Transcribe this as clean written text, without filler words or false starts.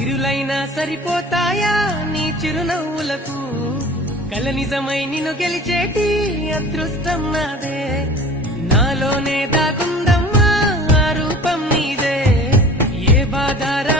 సిరులైనా సరిపోతాయా నీ చిరునవ్వులకు కల నిజమై నిన్ను గెలిచేటి అదృష్టం నాదే నాలోనే దాగుందమ్మా ఆ రూపం నీదే ఏ బాధారా